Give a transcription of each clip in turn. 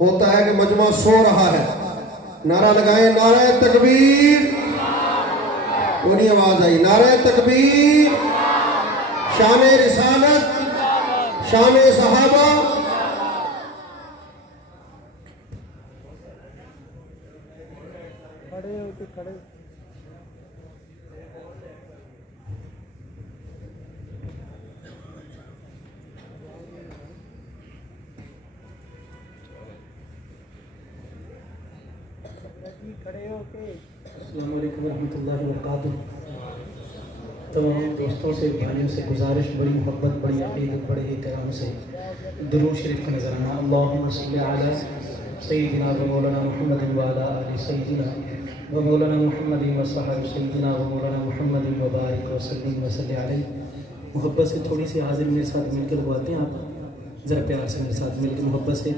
ہوتا ہے کہ مجمع سو رہا ہے. نعرہ لگائیں نعرہ تکبیر. کوئی آواز آئی؟ نعرہ تکبیر. شان رسالت، شان صحابہ. کھڑے ہو کے کھڑے. السلام علیکم ورحمۃ اللہ وبرکاتہ. تمام دوستوں سے، بھائیوں سے گزارش، بڑی محبت، بڑی عقیدت، بڑے احترام سے درود شریف کا نذرانہ. اللہم صلی علی سیدنا و مولانا محمد و علی آل سیدنا و مولانا محمد و صحابہ سیدنا و مولانا محمد و بارک وسلم وصلی علیہ. محبت سے تھوڑی سی حاضر میرے ساتھ مل کے لگواتے ہیں آپ ذرا پیار سے میرے ساتھ مل کے محبت سے.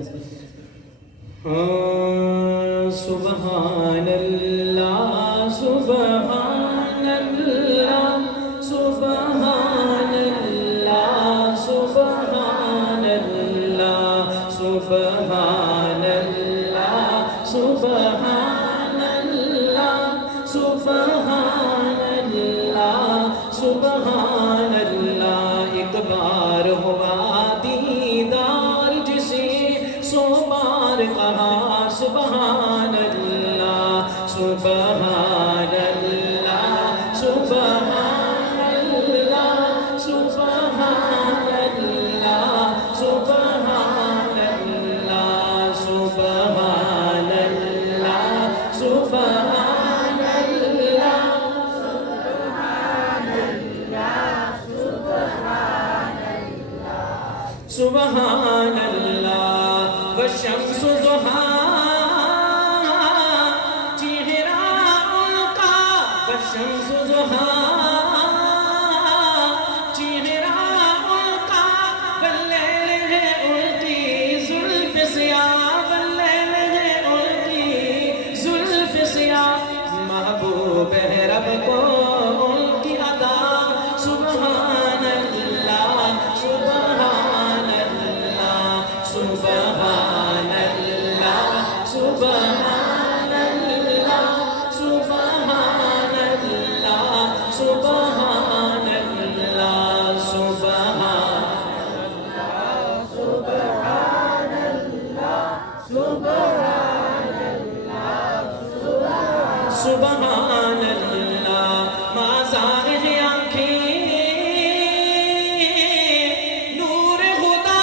سبحان اللہ سبحان اللہ سبحان اللہ سبحان اللہ سبحان اللہ سبحان اللہ سبحان اللہ سبحان اللہ. ایک بار ہوا دیدار جسے سو بار کہا سبحان اللہ سبحان اللہ سبحان اللہ سبحان اللہ سبحان اللہ سبحان اللہ سبحان اللہ سبحان اللہ. والشمس ضحاها چہرہ ان کا، والشمس ضحاها چہرہ ان کا، واللیل ہے ان کی زلف سیاہ، واللیل ہے ان کی زلف سیاہ. محبوب ہے رب کو ان کی ادا سبحان اللہ سبحان اللہ سبحان اللہ سبحان اللہ سبحان اللہ سبحان اللہ سبحان سبحان اللہ. مازار ہے آنکھیں نور خدا،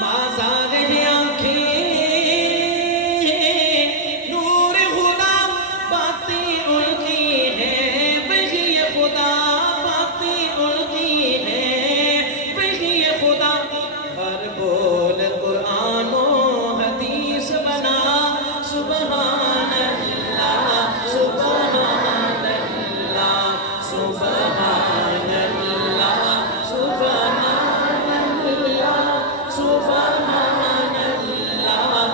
مازار ہے آنکھیں نور خدا، باتیں ان کی ہیں وہی خدا، باتیں ان کی ہیں وہی خدا. ہر بول قرآن و حدیث بنا سبحان اللہ سبحان اللہ سبحان اللہ سبحان اللہ سبحان اللہ سبحان اللہ سبحان اللہ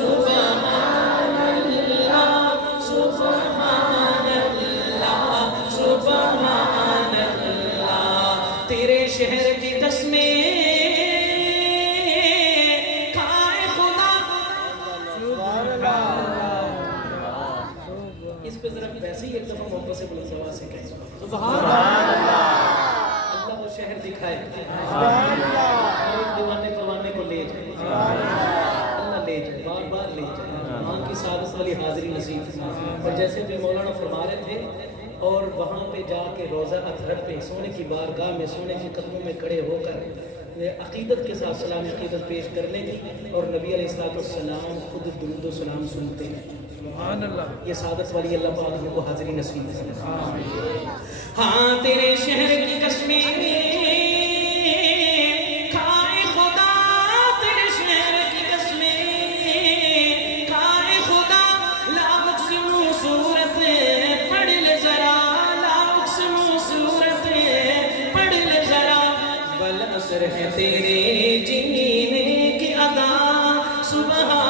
سبحان اللہ سبحان اللہ سبحان اللہ. تیرے شہر کی قسمیں کھائے خدا. اس پہ ذرا ویسے ہی ایک دفعہ محبت سے بلند آواز سے کہیں سبحان اللہ. اللہ وہ شہر دکھائے، دیوانے پروانے کو لے جائے، اللہ لے جائے، بار بار لے جائے، وہاں کی سعادت والی حاضری نصیب. اور جیسے بھی مولانا فرما رہے تھے، اور وہاں پہ جا کے روضہ اطہر پہ سونے کی بارگاہ میں سونے کے قدموں میں کھڑے ہو کر عقیدت کے ساتھ سلام عقیدت پیش کرنے کی، اور نبی علیہ السلام خود درود و سلام سنتے ہیں. سبحان اللہ. یہ سعادت والی اللہ پاک ہم کو حاضری نصیب ہے. ہاں تیرے شہر کی قسمیں کھائے خدا، تیرے شہر کی قسمیں کھائے خدا. لا اقسم صورت پڑھ لے ذرا، لا اقسم صورت پڑھ لے ذرا. بل اثر ہے تیرے جینے کی ادا سبحان